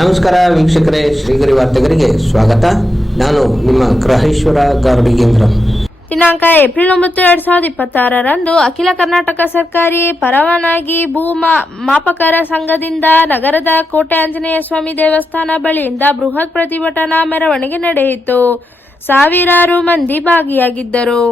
ನಮಸ್ಕಾರ ವೀಕ್ಷಕರೇ, ಶ್ರೀಗರಿ ವಾರ್ತೆಗರಿಗೆ ಸ್ವಾಗತ. ನಾನು ನಿಮ್ಮ ಗ್ರಹೇಶ್ವರ ಗಾರ್ಡಿಗೇಂದ್ರ. ದಿನಾಂಕ ಏಪ್ರಿಲ್ 9, 2026ರಂದು ಅಖಿಲ ಕರ್ನಾಟಕ ಸರ್ಕಾರಿ ಪರವಾನಗಿ ಭೂ ಮಾಪಕರ ಸಂಘದಿಂದ ನಗರದ ಕೋಟೆ ಆಂಜನೇಯ ಸ್ವಾಮಿ ದೇವಸ್ಥಾನ ಬಳಿಯಿಂದ ಬೃಹತ್ ಪ್ರತಿಭಟನಾ ಮೆರವಣಿಗೆ ನಡೆಯಿತು. ಸಾವಿರಾರು ಮಂದಿ ಭಾಗಿಯಾಗಿದ್ದರು.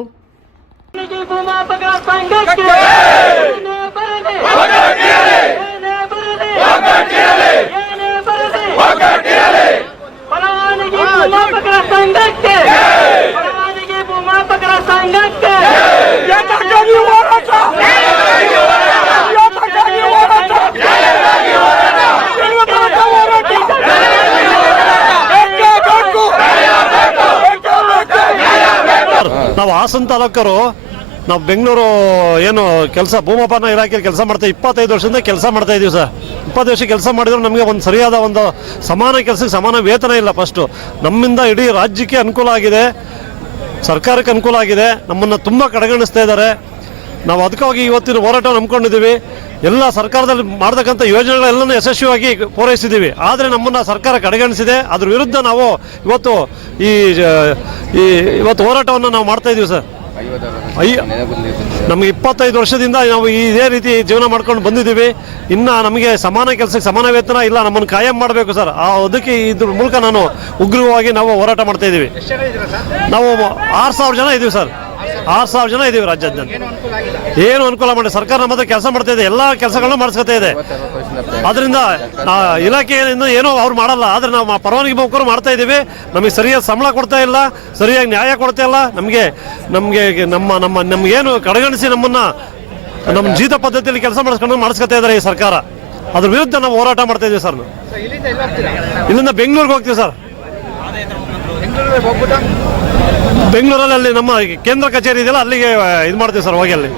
ನಾವು ಹಾಸನ ತಾಲೂಕರು, ನಾವು ಬೆಂಗಳೂರು ಏನು ಕೆಲಸ ಭೂಮಾಪನ ಇಲಾಖೆಯಲ್ಲಿ ಕೆಲಸ ಮಾಡ್ತೀವಿ. 25 ವರ್ಷದಿಂದ ಕೆಲಸ ಮಾಡ್ತಾ ಇದೀವಿ ಸರ್. 20 ವರ್ಷ ಕೆಲಸ ಮಾಡಿದ್ರು ನಮಗೆ ಒಂದು ಸರಿಯಾದ ಒಂದು ಸಮಾನ ಕೆಲಸಕ್ಕೆ ಸಮಾನ ವೇತನ ಇಲ್ಲ. ಫಸ್ಟು ನಮ್ಮಿಂದ ಇಡೀ ರಾಜ್ಯಕ್ಕೆ ಅನುಕೂಲ ಆಗಿದೆ, ಸರ್ಕಾರಕ್ಕೆ ಅನುಕೂಲ ಆಗಿದೆ. ನಮ್ಮನ್ನು ತುಂಬ ಕಡೆಗಣಿಸ್ತಾ ಇದ್ದಾರೆ. ನಾವು ಅದಕ್ಕಾಗಿ ಇವತ್ತಿನ ಹೋರಾಟವನ್ನು ನಂಬ್ಕೊಂಡಿದ್ದೀವಿ. ಎಲ್ಲ ಸರ್ಕಾರದಲ್ಲಿ ಮಾಡ್ತಕ್ಕಂಥ ಯೋಜನೆಗಳೆಲ್ಲನೂ ಯಶಸ್ವಿಯಾಗಿ ಪೂರೈಸಿದ್ದೀವಿ. ಆದರೆ ನಮ್ಮನ್ನು ಸರ್ಕಾರ ಕಡೆಗಣಿಸಿದೆ. ಅದ್ರ ವಿರುದ್ಧ ನಾವು ಇವತ್ತು ಇವತ್ತು ಹೋರಾಟವನ್ನು ನಾವು ಮಾಡ್ತಾ ಇದ್ದೀವಿ ಸರ್. ನಮಗೆ 25 ವರ್ಷದಿಂದ ನಾವು ಇದೇ ರೀತಿ ಜೀವನ ಮಾಡ್ಕೊಂಡು ಬಂದಿದ್ದೀವಿ. ಇನ್ನು ನಮಗೆ ಸಮಾನ ಕೆಲಸಕ್ಕೆ ಸಮಾನ ವೇತನ ಇಲ್ಲ, ನಮ್ಮನ್ನು ಕಾಯಂ ಮಾಡಬೇಕು ಸರ್. ಅದಕ್ಕೆ ಇದ್ರ ಮೂಲಕ ನಾನು ಉಗ್ರವಾಗಿ ನಾವು ಹೋರಾಟ ಮಾಡ್ತಾ ಇದ್ದೀವಿ. ನಾವು 6,000 ಜನ ಇದ್ದೀವಿ ಸರ್. 6,000 ಜನ ಇದ್ದೀವಿ ರಾಜ್ಯಾದ್ಯಂತ. ಏನು ಅನುಕೂಲ ಮಾಡಿ ಸರ್ಕಾರ ನಮ್ಮ ಹತ್ರ ಕೆಲಸ ಮಾಡ್ತಾ ಇದೆ, ಎಲ್ಲ ಕೆಲಸಗಳನ್ನ ಮಾಡಿಸ್ಕೊತಾ ಇದೆ. ಅದರಿಂದ ಇಲಾಖೆಯಿಂದ ಏನೋ ಅವ್ರು ಮಾಡಲ್ಲ, ಆದರೆ ನಾವು ಪರವಾನಗಿ ಭೂಮಕರು ಮಾಡ್ತಾ ಇದ್ದೀವಿ. ನಮಗೆ ಸರಿಯಾದ ಸಂಬಳ ಕೊಡ್ತಾ ಇಲ್ಲ, ಸರಿಯಾಗಿ ನ್ಯಾಯ ಕೊಡ್ತಾ ಇಲ್ಲ. ನಮಗೇನು ಕಡೆಗಣಿಸಿ ನಮ್ಮ ಜೀತ ಪದ್ಧತಿಯಲ್ಲಿ ಕೆಲಸ ಮಾಡಿಸ್ಕೊತಾ ಇದ್ದಾರೆ ಈ ಸರ್ಕಾರ. ಅದ್ರ ವಿರುದ್ಧ ನಾವು ಹೋರಾಟ ಮಾಡ್ತಾ ಇದ್ದೀವಿ ಸರ್. ಇಲ್ಲಿಂದ ಬೆಂಗಳೂರಿಗೆ ಹೋಗ್ತೀವಿ ಸರ್. ಬೆಂಗಳೂರಲ್ಲಿ ಅಲ್ಲಿ ನಮ್ಮ ಕೇಂದ್ರ ಕಚೇರಿ ಇದೆಯಲ್ಲ, ಅಲ್ಲಿಗೆ ಇದು ಮಾಡ್ತೀವಿ ಸರ್. ಹೋಗಿ ಅಲ್ಲಿ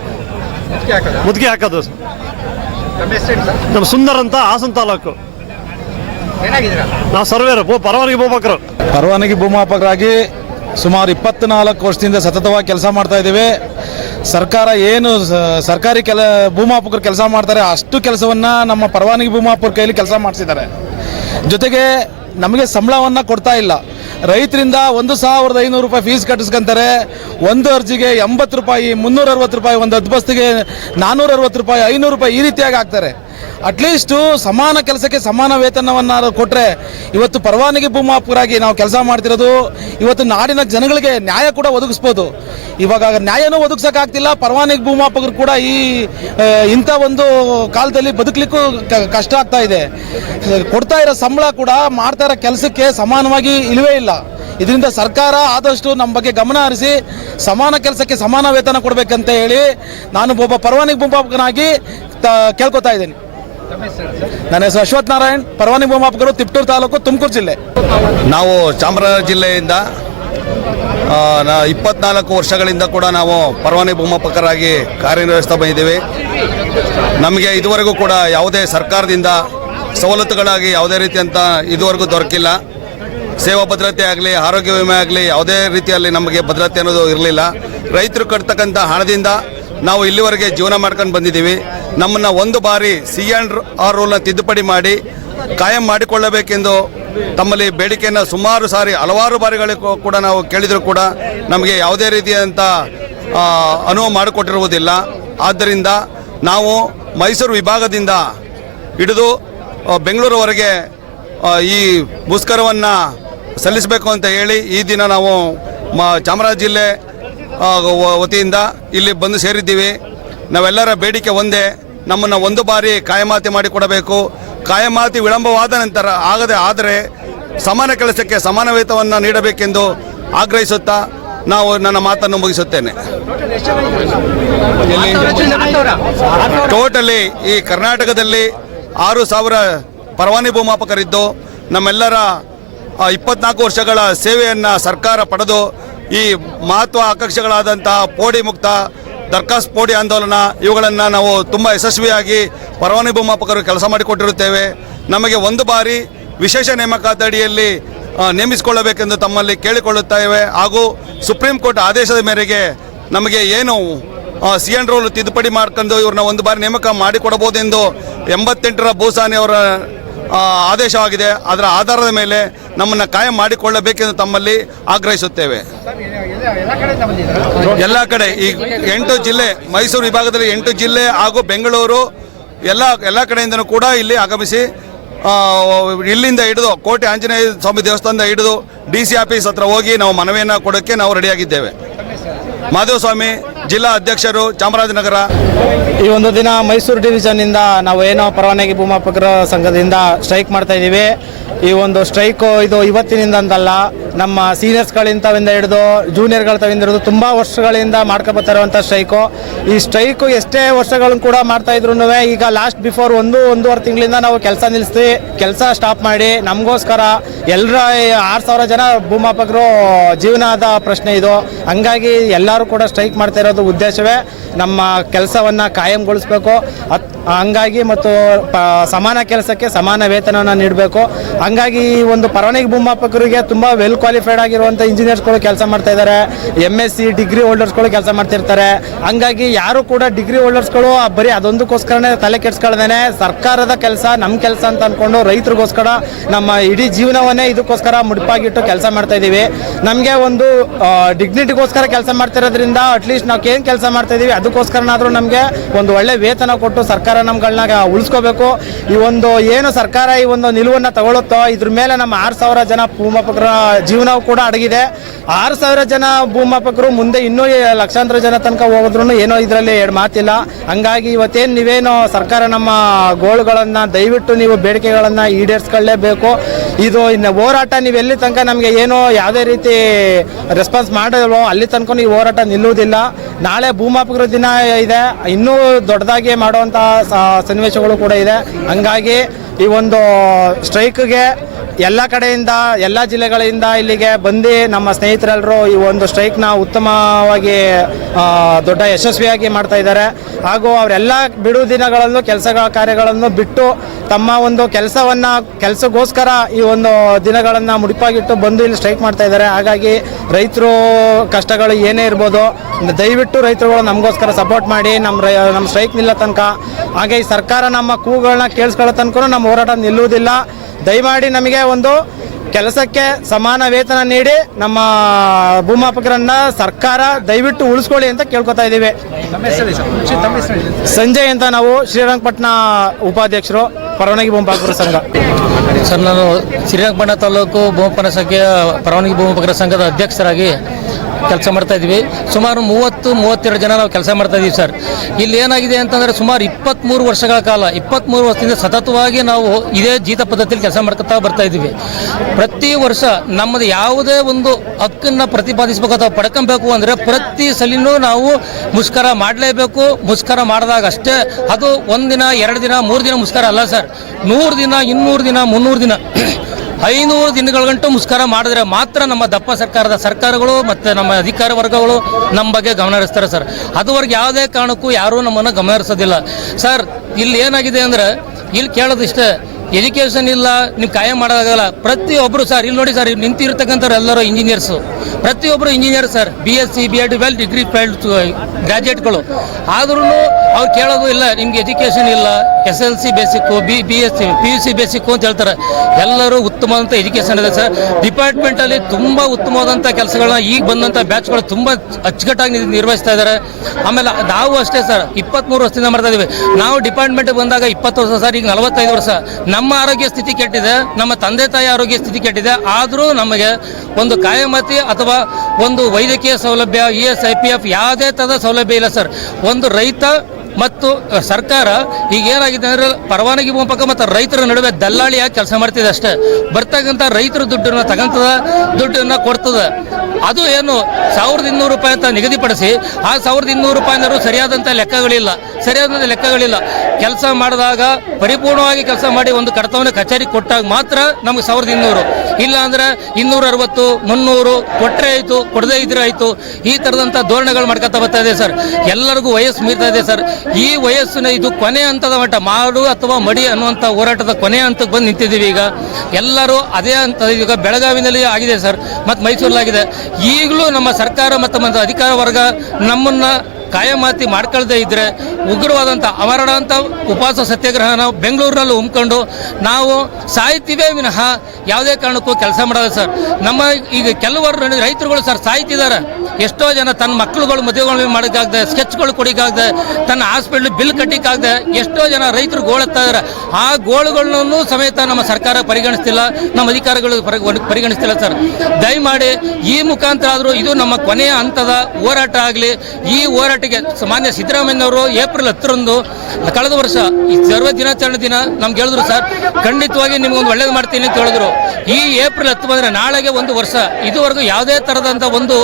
ಮುದ್ಗೆ ಹಾಕೋದು ಸರ್. ನಮ್ಮ ಸುಂದರ್ ಅಂತ, ಹಾಸನ ತಾಲೂಕು. ನಾವು ಸರ್ವೇರು, ಪರವಾನಗಿ ಭೂಮಾಪಕರು. ಪರವಾನಗಿ ಭೂಮಾಪಕರಾಗಿ ಸುಮಾರು 24 ವರ್ಷದಿಂದ ಸತತವಾಗಿ ಕೆಲಸ ಮಾಡ್ತಾ ಇದ್ದೀವಿ. ಸರ್ಕಾರ ಏನು ಸರ್ಕಾರಿ ಭೂಮಾಪಕರು ಕೆಲಸ ಮಾಡ್ತಾರೆ ಅಷ್ಟು ಕೆಲಸವನ್ನು ನಮ್ಮ ಪರವಾನಗಿ ಭೂಮಾಪಕರ ಕೈಲಿ ಕೆಲಸ ಮಾಡಿಸಿದ್ದಾರೆ. ಜೊತೆಗೆ ನಮಗೆ ಸಂಬಳವನ್ನು ಕೊಡ್ತಾ ಇಲ್ಲ. ರೈತರಿಂದ 1,500 ರೂಪಾಯಿ ಫೀಸ್ ಕಟ್ಟಿಸ್ಕೊಂತಾರೆ. ಒಂದು ಅರ್ಜಿಗೆ 80 ರೂಪಾಯಿ, 360 ರೂಪಾಯಿ, ಒಂದು ಹದ್ಬಸ್ತಿಗೆ 460 ರೂಪಾಯಿ, 500 ರೂಪಾಯಿ ಈ ರೀತಿಯಾಗಿ ಹಾಕ್ತಾರೆ. ಅಟ್ಲೀಸ್ಟು ಸಮಾನ ಕೆಲಸಕ್ಕೆ ಸಮಾನ ವೇತನವನ್ನು ಕೊಟ್ಟರೆ ಇವತ್ತು ಪರವಾನಗಿ ಭೂಮಾಪಕರಾಗಿ ನಾವು ಕೆಲಸ ಮಾಡ್ತಿರೋದು ಇವತ್ತು ನಾಡಿನ ಜನಗಳಿಗೆ ನ್ಯಾಯ ಕೂಡ ಒದಗಿಸ್ಬೋದು. ಇವಾಗ ನ್ಯಾಯನೂ ಒದಗಿಸೋಕ್ಕಾಗ್ತಿಲ್ಲ. ಪರವಾನಗಿ ಭೂಮಾಪಕರು ಕೂಡ ಇಂಥ ಒಂದು ಕಾಲದಲ್ಲಿ ಬದುಕಲಿಕ್ಕೂ ಕಷ್ಟ ಆಗ್ತಾ ಇದೆ. ಕೊಡ್ತಾ ಇರೋ ಸಂಬಳ ಕೂಡ ಮಾಡ್ತಾ ಇರೋ ಕೆಲಸಕ್ಕೆ ಸಮಾನವಾಗಿ ಇಲ್ಲವೇ ಇಲ್ಲ. ಇದರಿಂದ ಸರ್ಕಾರ ಆದಷ್ಟು ನಮ್ಮ ಬಗ್ಗೆ ಗಮನ ಹರಿಸಿ ಸಮಾನ ಕೆಲಸಕ್ಕೆ ಸಮಾನ ವೇತನ ಕೊಡಬೇಕಂತ ಹೇಳಿ ನಾನು ಒಬ್ಬ ಪರವಾನಗಿ ಭೂಮಾಪಕನಾಗಿ ಕೇಳ್ಕೊತಾ ಇದ್ದೀನಿ. ನನ್ನ ಹೆಸರು ಅಶ್ವಥ್ ನಾರಾಯಣ್, ಪರವಾನಗಿ ಭೂಮಾಪಕರು, ತಿಪ್ಟೂರು ತಾಲೂಕು, ತುಮಕೂರು ಜಿಲ್ಲೆ. ನಾವು ಚಾಮರಾಜನಗರ ಜಿಲ್ಲೆಯಿಂದ 24 ವರ್ಷಗಳಿಂದ ಕೂಡ ನಾವು ಪರವಾನಗಿ ಭೂಮಾಪಕರಾಗಿ ಕಾರ್ಯನಿರ್ವಹಿಸ್ತಾ ಬಂದಿದ್ದೀವಿ. ನಮಗೆ ಇದುವರೆಗೂ ಕೂಡ ಯಾವುದೇ ಸರ್ಕಾರದಿಂದ ಸವಲತ್ತುಗಳಾಗಿ ಯಾವುದೇ ರೀತಿಯಂತ ಇದುವರೆಗೂ ದೊರಕಿಲ್ಲ. ಸೇವಾ ಭದ್ರತೆ ಆಗಲಿ, ಆರೋಗ್ಯ ವಿಮೆ ಆಗಲಿ, ಯಾವುದೇ ರೀತಿಯಲ್ಲಿ ನಮಗೆ ಭದ್ರತೆ ಅನ್ನೋದು ಇರಲಿಲ್ಲ. ರೈತರು ಕಟ್ತಕ್ಕಂಥ ಹಣದಿಂದ ನಾವು ಇಲ್ಲಿವರೆಗೆ ಜೀವನ ಮಾಡ್ಕೊಂಡು ಬಂದಿದ್ದೀವಿ. ನಮ್ಮನ್ನು ಒಂದು ಬಾರಿ CNR ರೂಲ್ನ ತಿದ್ದುಪಡಿ ಮಾಡಿ ಕಾಯಂ ಮಾಡಿಕೊಳ್ಳಬೇಕೆಂದು ತಮ್ಮಲ್ಲಿ ಬೇಡಿಕೆಯನ್ನು ಸುಮಾರು ಸಾರಿ ಹಲವಾರು ಬಾರಿಗಳಿಗೂ ಕೂಡ ನಾವು ಕೇಳಿದರೂ ಕೂಡ ನಮಗೆ ಯಾವುದೇ ರೀತಿಯಾದಂಥ ಅನುವು ಮಾಡಿಕೊಟ್ಟಿರುವುದಿಲ್ಲ. ಆದ್ದರಿಂದ ನಾವು ಮೈಸೂರು ವಿಭಾಗದಿಂದ ಹಿಡಿದು ಬೆಂಗಳೂರುವರೆಗೆ ಈ ಮುಷ್ಕರವನ್ನು ಸಲ್ಲಿಸಬೇಕು ಅಂತ ಹೇಳಿ ಈ ದಿನ ನಾವು ಚಾಮರಾಜ ಜಿಲ್ಲೆ ವತಿಯಿಂದ ಇಲ್ಲಿ ಬಂದು ಸೇರಿದ್ದೀವಿ. ನಾವೆಲ್ಲರ ಬೇಡಿಕೆ ಒಂದೇ, ನಮ್ಮನ್ನು ಒಂದು ಬಾರಿ ಕಾಯಮಾತಿ ಮಾಡಿಕೊಡಬೇಕು. ಕಾಯಮಾತಿ ವಿಳಂಬವಾದ ನಂತರ ಆದರೆ ಸಮಾನ ಕೆಲಸಕ್ಕೆ ಸಮಾನ ವೇತನವನ್ನು ನೀಡಬೇಕೆಂದು ಆಗ್ರಹಿಸುತ್ತಾ ನಾವು ನನ್ನ ಮಾತನ್ನು ಮುಗಿಸುತ್ತೇನೆ. ಟೋಟಲಿ ಈ ಕರ್ನಾಟಕದಲ್ಲಿ 6,000 ಪರವಾನಗಿ ಭೂಮಾಪಕರಿದ್ದು ನಮ್ಮೆಲ್ಲರ 24 ವರ್ಷಗಳ ಸೇವೆಯನ್ನು ಸರ್ಕಾರ ಪಡೆದು ಈ ಮಹತ್ವ ಆಕಾಂಕ್ಷೆಗಳಾದಂತಹ ಪೋಡಿ ಮುಕ್ತ, ದರ್ಖಾಸ್ತ್ ಪೋಡಿ ಆಂದೋಲನ ಇವುಗಳನ್ನು ನಾವು ತುಂಬ ಯಶಸ್ವಿಯಾಗಿ ಪರವಾನಗಿ ಭೂಮಾಪಕರು ಕೆಲಸ ಮಾಡಿಕೊಟ್ಟಿರುತ್ತೇವೆ. ನಮಗೆ ಒಂದು ಬಾರಿ ವಿಶೇಷ ನೇಮಕಾತಿ ಅಡಿಯಲ್ಲಿ ನೇಮಿಸಿಕೊಳ್ಳಬೇಕೆಂದು ತಮ್ಮಲ್ಲಿ ಕೇಳಿಕೊಳ್ಳುತ್ತೇವೆ. ಹಾಗೂ ಸುಪ್ರೀಂ ಕೋರ್ಟ್ ಆದೇಶದ ಮೇರೆಗೆ ನಮಗೆ ಏನು CN ರೂಲ್ ತಿದ್ದುಪಡಿ ಮಾಡ್ಕೊಂಡು ಇವ್ರನ್ನ ಒಂದು ಬಾರಿ ನೇಮಕ ಮಾಡಿಕೊಡಬಹುದೆಂದು 88ರ ಭೂಸಾನಿ ಅವರ ಆದೇಶವಾಗಿದೆ. ಅದರ ಆಧಾರದ ಮೇಲೆ ನಮ್ಮನ್ನು ಕಾಯಂ ಮಾಡಿಕೊಳ್ಳಬೇಕೆಂದು ತಮ್ಮಲ್ಲಿ ಆಗ್ರಹಿಸುತ್ತೇವೆ. ಎಲ್ಲ ಕಡೆ ಈ 8 ಜಿಲ್ಲೆ, ಮೈಸೂರು ವಿಭಾಗದಲ್ಲಿ 8 ಜಿಲ್ಲೆ ಹಾಗೂ ಬೆಂಗಳೂರು ಎಲ್ಲ ಕಡೆಯಿಂದನೂ ಕೂಡ ಇಲ್ಲಿ ಆಗಮಿಸಿ ಇಲ್ಲಿಂದ ಹಿಡಿದು ಕೋಟೆ ಆಂಜನೇಯ ಸ್ವಾಮಿ ದೇವಸ್ಥಾನದಿಂದ ಹಿಡಿದು DC ಆಫೀಸ್ ಹತ್ರ ಹೋಗಿ ನಾವು ಮನವಿಯನ್ನು ಕೊಡೋಕ್ಕೆ ನಾವು ರೆಡಿಯಾಗಿದ್ದೇವೆ. ಮಾಧವಸ್ವಾಮಿ, ಜಿಲ್ಲಾ ಅಧ್ಯಕ್ಷರು, ಚಾಮರಾಜನಗರ. ಈ ಒಂದು ದಿನ ಮೈಸೂರು ಡಿವಿಷನ್ನಿಂದ ನಾವು ಏನೋ ಪರವಾನಗಿ ಭೂಮಾಪಕರ ಸಂಘದಿಂದ ಸ್ಟ್ರೈಕ್ ಮಾಡ್ತಾ ಇದ್ದೀವಿ. ಈ ಒಂದು ಸ್ಟ್ರೈಕು ಇದು ಇವತ್ತಿನಿಂದ ಅಂತಲ್ಲ, ನಮ್ಮ ಸೀನಿಯರ್ಸ್ಗಳಿಂದ ಹಿಡಿದು ಜೂನಿಯರ್ಗಳ ಹಿಡಿದು ತುಂಬ ವರ್ಷಗಳಿಂದ ಮಾಡ್ಕೊಬತ್ತಾ ಇರುವಂಥ ಸ್ಟ್ರೈಕು. ಈ ಸ್ಟ್ರೈಕು ಎಷ್ಟೇ ವರ್ಷಗಳನ್ನು ಕೂಡ ಮಾಡ್ತಾ ಇದ್ರು ಈಗ ಲಾಸ್ಟ್ ಬಿಫೋರ್ 1-1.5 ತಿಂಗಳಿಂದ ನಾವು ಕೆಲಸ ನಿಲ್ಲಿಸಿ ಕೆಲಸ ಸ್ಟಾಪ್ ಮಾಡಿ ನಮಗೋಸ್ಕರ ಎಲ್ಲರ 6,000 ಜನ ಭೂಮಾಪಕರು ಜೀವನದ ಪ್ರಶ್ನೆ ಇದು. ಹಂಗಾಗಿ ಎಲ್ಲರೂ ಕೂಡ ಸ್ಟ್ರೈಕ್ ಮಾಡ್ತಾ ಇರೋದು ಉದ್ದೇಶವೇ ನಮ್ಮ ಕೆಲಸವನ್ನು ಕಾಯಂಗೊಳಿಸ್ಬೇಕು. ಹಂಗಾಗಿ ಮತ್ತು ಸಮಾನ ಕೆಲಸಕ್ಕೆ ಸಮಾನ ವೇತನವನ್ನು ನೀಡಬೇಕು. ಹಂಗಾಗಿ ಈ ಒಂದು ಪರವಾನಗಿ ಭೂಮಾಪಕರಿಗೆ ತುಂಬ ವೆಲ್ ಕ್ವಾಲಿಫೈಡ್ ಆಗಿರುವಂಥ ಇಂಜಿನಿಯರ್ಸ್ಗಳು ಕೆಲಸ ಮಾಡ್ತಾ ಇದ್ದಾರೆ, MSc ಡಿಗ್ರಿ ಹೋಲ್ಡರ್ಸ್ಗಳು ಕೆಲಸ ಮಾಡ್ತಿರ್ತಾರೆ. ಹಂಗಾಗಿ ಯಾರು ಕೂಡ ಡಿಗ್ರಿ ಹೋಲ್ಡರ್ಸ್ಗಳು ಬರೀ ಅದೊಂದಕ್ಕೋಸ್ಕರನೇ ತಲೆ ಕೆಡಿಸ್ಕೊಳ್ದೇನೆ ಸರ್ಕಾರದ ಕೆಲಸ ನಮ್ಮ ಕೆಲಸ ಅಂತ ಅಂದ್ಕೊಂಡು ರೈತರಿಗೋಸ್ಕರ ನಮ್ಮ ಇಡೀ ಜೀವನವನ್ನೇ ಇದಕ್ಕೋಸ್ಕರ ಮುಡಿಪಾಗಿಟ್ಟು ಕೆಲಸ ಮಾಡ್ತಾ ಇದ್ದೀವಿ. ನಮಗೆ ಒಂದು ಡಿಗ್ನಿಟಿಗೋಸ್ಕರ ಕೆಲಸ ಮಾಡ್ತಿರೋದ್ರಿಂದ ಅಟ್ಲೀಸ್ಟ್ ನಾವು ಏನು ಕೆಲಸ ಮಾಡ್ತಾ ಇದ್ದೀವಿ ಅದಕ್ಕೋಸ್ಕರನಾದರೂ ನಮಗೆ ಒಂದು ಒಳ್ಳೆ ವೇತನ ಕೊಟ್ಟು ಸರ್ಕಾರ ನಮ್ಗಳನ್ನ ಉಳಿಸ್ಕೋಬೇಕು. ಈ ಒಂದು ಏನು ಸರ್ಕಾರ ಈ ಒಂದು ನಿಲುವನ್ನು ತಗೊಳುತ್ತೋ ಇದ್ರ ಮೇಲೆ ನಮ್ಮ 6,000 ಜನ ಭೂಮಾಪಕರ ಜೀವನವೂ ಕೂಡ ಅಡಗಿದೆ. 6,000 ಜನ ಭೂಮಾಪಕರು ಮುಂದೆ ಇನ್ನೂ ಲಕ್ಷಾಂತರ ಜನ ತನಕ ಹೋಗೋದ್ರೂ ಏನೋ ಇದರಲ್ಲಿ ಎರಡು ಮಾತಿಲ್ಲ. ಹಂಗಾಗಿ ಇವತ್ತೇನು ನೀವೇನು ಸರ್ಕಾರ ನಮ್ಮ ಗೋಳುಗಳನ್ನು ದಯವಿಟ್ಟು ನೀವು ಬೇಡಿಕೆಗಳನ್ನು ಈಡೇರಿಸ್ಕೊಳ್ಳೇಬೇಕು. ಇದು ಇನ್ನು ಹೋರಾಟ ನೀವು ಎಲ್ಲಿ ತನಕ ನಮಗೆ ಏನೋ ಯಾವುದೇ ರೀತಿ ರೆಸ್ಪಾನ್ಸ್ ಮಾಡಲ್ವೋ ಅಲ್ಲಿ ತನಕ ಈ ಹೋರಾಟ ನಿಲ್ಲುವುದಿಲ್ಲ. ನಾಳೆ ಭೂಮಾಪಕರ ದಿನ ಇದೆ, ಇನ್ನೂ ದೊಡ್ಡದಾಗಿ ಮಾಡುವಂಥ ಸನ್ನಿವೇಶಗಳು ಕೂಡ ಇದೆ. ಹಂಗಾಗಿ ಈ ಒಂದು ಸ್ಟ್ರೈಕ್ಗೆ ಎಲ್ಲ ಕಡೆಯಿಂದ ಎಲ್ಲ ಜಿಲ್ಲೆಗಳಿಂದ ಇಲ್ಲಿಗೆ ಬಂದು ನಮ್ಮ ಸ್ನೇಹಿತರೆಲ್ಲರೂ ಈ ಒಂದು ಸ್ಟ್ರೈಕ್ನ ಉತ್ತಮವಾಗಿ ದೊಡ್ಡ ಯಶಸ್ವಿಯಾಗಿ ಮಾಡ್ತಾ ಇದ್ದಾರೆ. ಹಾಗೂ ಅವರೆಲ್ಲ ಬಿಡು ದಿನಗಳಲ್ಲೂ ಕೆಲಸಗಳ ಕಾರ್ಯಗಳನ್ನು ಬಿಟ್ಟು ತಮ್ಮ ಒಂದು ಕೆಲಸಗೋಸ್ಕರ ಈ ಒಂದು ದಿನಗಳನ್ನು ಮುಡಿಪಾಗಿಟ್ಟು ಬಂದು ಇಲ್ಲಿ ಸ್ಟ್ರೈಕ್ ಮಾಡ್ತಾ ಇದ್ದಾರೆ. ಹಾಗಾಗಿ ರೈತರು ಕಷ್ಟಗಳು ಏನೇ ಇರ್ಬೋದು, ದಯವಿಟ್ಟು ರೈತರುಗಳು ನಮಗೋಸ್ಕರ ಸಪೋರ್ಟ್ ಮಾಡಿ ನಮ್ಮ ಸ್ಟ್ರೈಕ್ ನಿಲ್ಲೋ ತನಕ. ಹಾಗೆ ಈ ಸರ್ಕಾರ ನಮ್ಮ ಕೂಗುಗಳನ್ನ ಕೇಳಿಸ್ಕೊಳ್ಳೋ ತನಕ ನಮ್ಮ ಹೋರಾಟ ನಿಲ್ಲುವುದಿಲ್ಲ. ದಯಮಾಡಿ ನಮಗೆ ಒಂದು ಕೆಲಸಕ್ಕೆ ಸಮಾನ ವೇತನ ನೀಡಿ ನಮ್ಮ ಭೂಮಾಪಕರನ್ನ ಸರ್ಕಾರ ದಯವಿಟ್ಟು ಉಳಿಸ್ಕೊಳ್ಳಿ ಅಂತ ಕೇಳ್ಕೊತಾ ಇದ್ದೀವಿ. ಸಂಜಯ್ ಅಂತ, ನಾವು ಶ್ರೀರಂಗಪಟ್ಟಣ ಉಪಾಧ್ಯಕ್ಷರು, ಪರವಾನಗಿ ಭೂಮಾಪಕರ ಸಂಘ. ಸರ್, ನಾನು ಶ್ರೀರಂಗಪಟ್ಟಣ ತಾಲೂಕು ಭೂಮಾಪನ ಸಂಘದ ಪರವಾನಗಿ ಭೂಮಾಪಕರ ಸಂಘದ ಅಧ್ಯಕ್ಷರಾಗಿ ಕೆಲಸ ಮಾಡ್ತಾ ಇದ್ವಿ. ಸುಮಾರು 30-32 ಜನ ನಾವು ಕೆಲಸ ಮಾಡ್ತಾ ಇದ್ದೀವಿ ಸರ್. ಇಲ್ಲಿ ಏನಾಗಿದೆ ಅಂತಂದರೆ ಸುಮಾರು 23 ವರ್ಷಗಳ ಕಾಲ, 23 ವರ್ಷದಿಂದ ಸತತವಾಗಿ ನಾವು ಇದೇ ಜೀತ ಪದ್ಧತಿಯಲ್ಲಿ ಕೆಲಸ ಮಾಡ್ಕೊತಾ ಬರ್ತಾ ಇದ್ದೀವಿ. ಪ್ರತಿ ವರ್ಷ ನಮ್ಮದು ಯಾವುದೇ ಒಂದು ಹಕ್ಕನ್ನು ಪ್ರತಿಪಾದಿಸಬೇಕು ಅಥವಾ ಪಡ್ಕೊಬೇಕು ಅಂದರೆ ಪ್ರತಿ ಸಲಿನೂ ನಾವು ಮುಷ್ಕರ ಮಾಡಲೇಬೇಕು. ಮುಷ್ಕರ ಮಾಡಿದಾಗ ಅಷ್ಟೇ, ಅದು 1 ದಿನ 2 ದಿನ 3 ದಿನ ಮುಷ್ಕರ ಅಲ್ಲ ಸರ್, 100 ದಿನ 200 ದಿನ 300 ದಿನ 500 ದಿನಗಳ ಗಂಟು ಮುಷ್ಕರ ಮಾಡಿದ್ರೆ ಮಾತ್ರ ನಮ್ಮ ದಪ್ಪ ಸರ್ಕಾರಗಳು ಮತ್ತು ನಮ್ಮ ಅಧಿಕಾರ ವರ್ಗಗಳು ನಮ್ಮ ಬಗ್ಗೆ ಗಮನ ಹರಿಸ್ತಾರೆ ಸರ್. ಅದುವರೆಗೆ ಯಾವುದೇ ಕಾರಣಕ್ಕೂ ಯಾರೂ ನಮ್ಮನ್ನು ಗಮನ ಹರಿಸೋದಿಲ್ಲ ಸರ್. ಇಲ್ಲಿ ಏನಾಗಿದೆ ಅಂದರೆ ಇಲ್ಲಿ ಕೇಳೋದಿಷ್ಟೇ, ಎಜುಕೇಷನ್ ಇಲ್ಲ, ನೀವು ಕಾಯಂ ಮಾಡೋದಾಗಲ್ಲ. ಪ್ರತಿಯೊಬ್ಬರು ಸರ್ ಇಲ್ಲಿ ನೋಡಿ ಸರ್, ಇಲ್ಲಿ ನಿಂತಿರ್ತಕ್ಕಂಥವ್ರು ಎಲ್ಲರೂ ಇಂಜಿನಿಯರ್ಸು, ಪ್ರತಿಯೊಬ್ಬರು engineer sir, BSc BEd well degree failed ಗ್ರಾಜ್ಯುಯೇಟ್ಗಳು. ಆದ್ರೂ ಅವ್ರು ಕೇಳೋದು ಇಲ್ಲ, ನಿಮ್ಗೆ ಎಜುಕೇಷನ್ ಇಲ್ಲ, SLC basic, BSc PUC basic ಅಂತ ಹೇಳ್ತಾರೆ. ಎಲ್ಲರೂ ಉತ್ತಮವಾದಂಥ ಎಜುಕೇಷನ್ ಇದೆ ಸರ್. ಡಿಪಾರ್ಟ್ಮೆಂಟಲ್ಲಿ ತುಂಬ ಉತ್ತಮವಾದಂಥ ಕೆಲಸಗಳನ್ನ ಈಗ ಬಂದಂಥ ಬ್ಯಾಚ್ಗಳು ತುಂಬ ಅಚ್ಚುಕಟ್ಟಾಗಿ ನಿರ್ವಹಿಸ್ತಾ ಇದ್ದಾರೆ. ಆಮೇಲೆ ನಾವು ಅಷ್ಟೇ ಸರ್, 23 ವರ್ಷದಿಂದ ಮಾಡ್ತಾ ಇದ್ದೀವಿ. ನಾವು ಡಿಪಾರ್ಟ್ಮೆಂಟ್ಗೆ ಬಂದಾಗ 20 ವರ್ಷ ಸರ್, ಈಗ 45 ವರ್ಷ. ನಮ್ಮ ಆರೋಗ್ಯ ಸ್ಥಿತಿ ಕೆಟ್ಟಿದೆ, ನಮ್ಮ ತಂದೆ ತಾಯಿ ಆರೋಗ್ಯ ಸ್ಥಿತಿ ಕೆಟ್ಟಿದೆ. ಆದರೂ ನಮಗೆ ಒಂದು ಕಾಯಮತಿ ಅಥವಾ ಒಂದು ವೈದ್ಯಕೀಯ ಸೌಲಭ್ಯ, ES IPF ಯಾವುದೇ ಥರದ ಸೌಲಭ್ಯ ಇಲ್ಲ ಸರ್. ಒಂದು ರೈತ ಮತ್ತು ಸರ್ಕಾರ ಈಗ ಏನಾಗಿದೆ ಅಂದರೆ ಪರವಾನಗಿ ಭೂಮಾಪಕ ಮತ್ತು ರೈತರ ನಡುವೆ ದಲ್ಲಾಳಿಯಾಗಿ ಕೆಲಸ ಮಾಡ್ತಿದೆ ಅಷ್ಟೇ. ಬರ್ತಕ್ಕಂಥ ರೈತರ ದುಡ್ಡನ್ನು ತಗೊಂತದ, ದುಡ್ಡನ್ನು ಕೊಡ್ತದೆ. ಅದು ಏನು 1,200 ರೂಪಾಯಿ ಅಂತ ನಿಗದಿಪಡಿಸಿ ಆ 1,200 ರೂಪಾಯಿನವರು ಸರಿಯಾದಂಥ ಲೆಕ್ಕಗಳಿಲ್ಲ. ಕೆಲಸ ಮಾಡಿದಾಗ ಪರಿಪೂರ್ಣವಾಗಿ ಕೆಲಸ ಮಾಡಿ ಒಂದು ಕರ್ತವ್ಯ ಕಚೇರಿ ಕೊಟ್ಟಾಗ ಮಾತ್ರ ನಮಗೆ 1,200. ಇಲ್ಲ ಅಂದರೆ 260, 300 ಕೊಟ್ಟರೆ ಆಯಿತು, ಕೊಡದೇ ಇದ್ರೆ ಆಯಿತು. ಈ ಥರದಂಥ ಧೋರಣೆಗಳು ಮಾಡ್ಕೊತಾ ಬರ್ತಾ ಇದೆ ಸರ್. ಎಲ್ಲರಿಗೂ ವಯಸ್ಸು ಮೀರ್ತಾ ಇದೆ ಸರ್. ಈ ವಯಸ್ಸಿನ ಇದು ಕೊನೆ ಹಂತದ ಮಟ್ಟ, ಮಾಡು ಅಥವಾ ಮಡಿ ಅನ್ನುವಂಥ ಹೋರಾಟದ ಕೊನೆ ಹಂತಕ್ಕೆ ಬಂದು ನಿಂತಿದ್ದೀವಿ. ಈಗ ಎಲ್ಲರೂ ಅದೇ ಹಂತ, ಈಗ ಬೆಳಗಾವಿನಲ್ಲಿ ಆಗಿದೆ ಸರ್, ಮತ್ತು ಮೈಸೂರಲ್ಲಾಗಿದೆ. ಈಗಲೂ ನಮ್ಮ ಸರ್ಕಾರ ಮತ್ತು ಅಧಿಕಾರ ವರ್ಗ ನಮ್ಮನ್ನು ಕಾಯಮಾತಿ ಮಾಡ್ಕೊಳ್ದೇ ಇದ್ದರೆ ಉಗ್ರವಾದಂಥ ಅಮರಣಾಂತ ಉಪವಾಸ ಸತ್ಯಾಗ್ರಹನ ಬೆಂಗಳೂರಿನಲ್ಲಿ ಹಮ್ಮಿಕೊಂಡು ನಾವು ಸಾಯ್ತೀವೇ ವಿನಃ ಯಾವುದೇ ಕಾರಣಕ್ಕೂ ಕೆಲಸ ಮಾಡೋದು ಸರ್. ನಮ್ಮ ಈಗ ಕೆಲವರು ರೈತರುಗಳು ಸರ್ ಸಾಯ್ತಿದ್ದಾರೆ. ಎಷ್ಟೋ ಜನ ತನ್ನ ಮಕ್ಕಳುಗಳು ಮದುವೆಗಳು ಮಾಡೋಕ್ಕಾಗದೆ, ಸ್ಕೆಚ್ಗಳು ಕೊಡೋಕ್ಕಾಗದೆ, ತನ್ನ ಹಾಸ್ಪಿಟ್ಲ್ ಬಿಲ್ ಕಟ್ಟಿಕ್ಕಾಗದೆ ಎಷ್ಟೋ ಜನ ರೈತರು ಗೋಳತ್ತಾ ಇದ್ದಾರೆ. ಆ ಗೋಳುಗಳನ್ನು ಸಮೇತ ನಮ್ಮ ಸರ್ಕಾರ ಪರಿಗಣಿಸ್ತಿಲ್ಲ, ನಮ್ಮ ಅಧಿಕಾರಿಗಳು ಪರಿಗಣಿಸ್ತಿಲ್ಲ ಸರ್. ದಯಮಾಡಿ ಈ ಮುಖಾಂತರ ಆದರೂ ಇದು ನಮ್ಮ ಕೊನೆಯ ಹಂತದ ಹೋರಾಟ ಆಗಲಿ. ಈ ಹೋರಾಟಕ್ಕೆ ಮಾನ್ಯ ಸಿದ್ದರಾಮಯ್ಯನವರು ಏಪ್ರಿಲ್ 10ರಂದು ಕಳೆದ ವರ್ಷ ಈ ಸರ್ವ ದಿನಾಚರಣೆ ದಿನ ನಮ್ಗೆ ಹೇಳಿದ್ರು ಸರ್, ಖಂಡಿತವಾಗಿ ನಿಮ್ಗೊಂದು ಒಳ್ಳೇದು ಮಾಡ್ತೀನಿ ಅಂತ ಹೇಳಿದ್ರು. ಈ ಏಪ್ರಿಲ್ 10 ಬಂದರೆ ನಾಳೆಗೆ 1 ವರ್ಷ. ಇದುವರೆಗೂ ಯಾವುದೇ ಥರದಂಥ ಒಂದು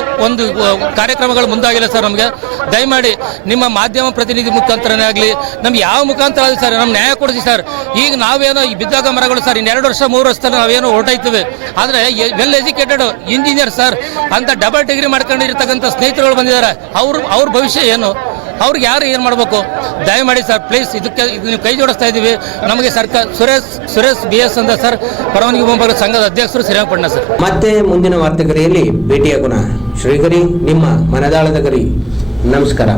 ಕಾರ್ಯಕ್ರಮಗಳು ಮುಂದಾಗಿಲ್ಲ ಸರ್. ನಮಗೆ ದಯಮಾಡಿ ನಿಮ್ಮ ಮಾಧ್ಯಮ ಪ್ರತಿನಿಧಿ ಮುಖಾಂತರನೇ ಆಗಲಿ, ನಮ್ಗೆ ಯಾವ ಮುಖಾಂತರ ಆಗಲಿ ಸರ್, ನಮ್ಗೆ ನ್ಯಾಯ ಕೊಡಿಸಿ ಸರ್. ಈಗ ನಾವೇನೋ ಈ ಬಿದ್ದಾಗ ಮರಗಳು ಸರ್, ಇನ್ನು 2 ವರ್ಷ 3 ವರ್ಷದಲ್ಲಿ ನಾವೇನೋ ಹೊರಟೈತೀವಿ. ಆದರೆ ವೆಲ್ ಎಜುಕೇಟೆಡ್ ಇಂಜಿನಿಯರ್ ಸರ್ ಅಂತ ಡಬಲ್ ಡಿಗ್ರಿ ಮಾಡ್ಕೊಂಡಿರ್ತಕ್ಕಂಥ ಸ್ನೇಹಿತರುಗಳು ಬಂದಿದ್ದಾರೆ. ಅವ್ರ ಭವಿಷ್ಯ ಏನು? ಅವ್ರಿಗೆ ಯಾರು ಏನು ಮಾಡಬೇಕು? ದಯಮಾಡಿ ಸರ್ ಪ್ಲೀಸ್ ಇದನ್ನು ಕೈ ಜೋಡಿಸ್ತಾ ಇದ್ದೀವಿ. ನಮಗೆ ಸರ್ಕಾರ ಸುರೇಶ್ BS ಅಂತ ಸರ್, ಪರವಾನಗಿ ಭೂಮಿ ಸಂಘದ ಅಧ್ಯಕ್ಷರು ಶ್ರೀರಂಗಪಟ್ಟಣ ಸರ್. ಮತ್ತೆ ಮುಂದಿನ ವಾರ್ತೆಗರಿಯಲ್ಲಿ ಭೇಟಿಯಾಗೋಣ. ಶ್ರೀಗರಿ ನಿಮ್ಮ ಮನದಾಳದ ಗರಿ. ನಮಸ್ಕಾರ.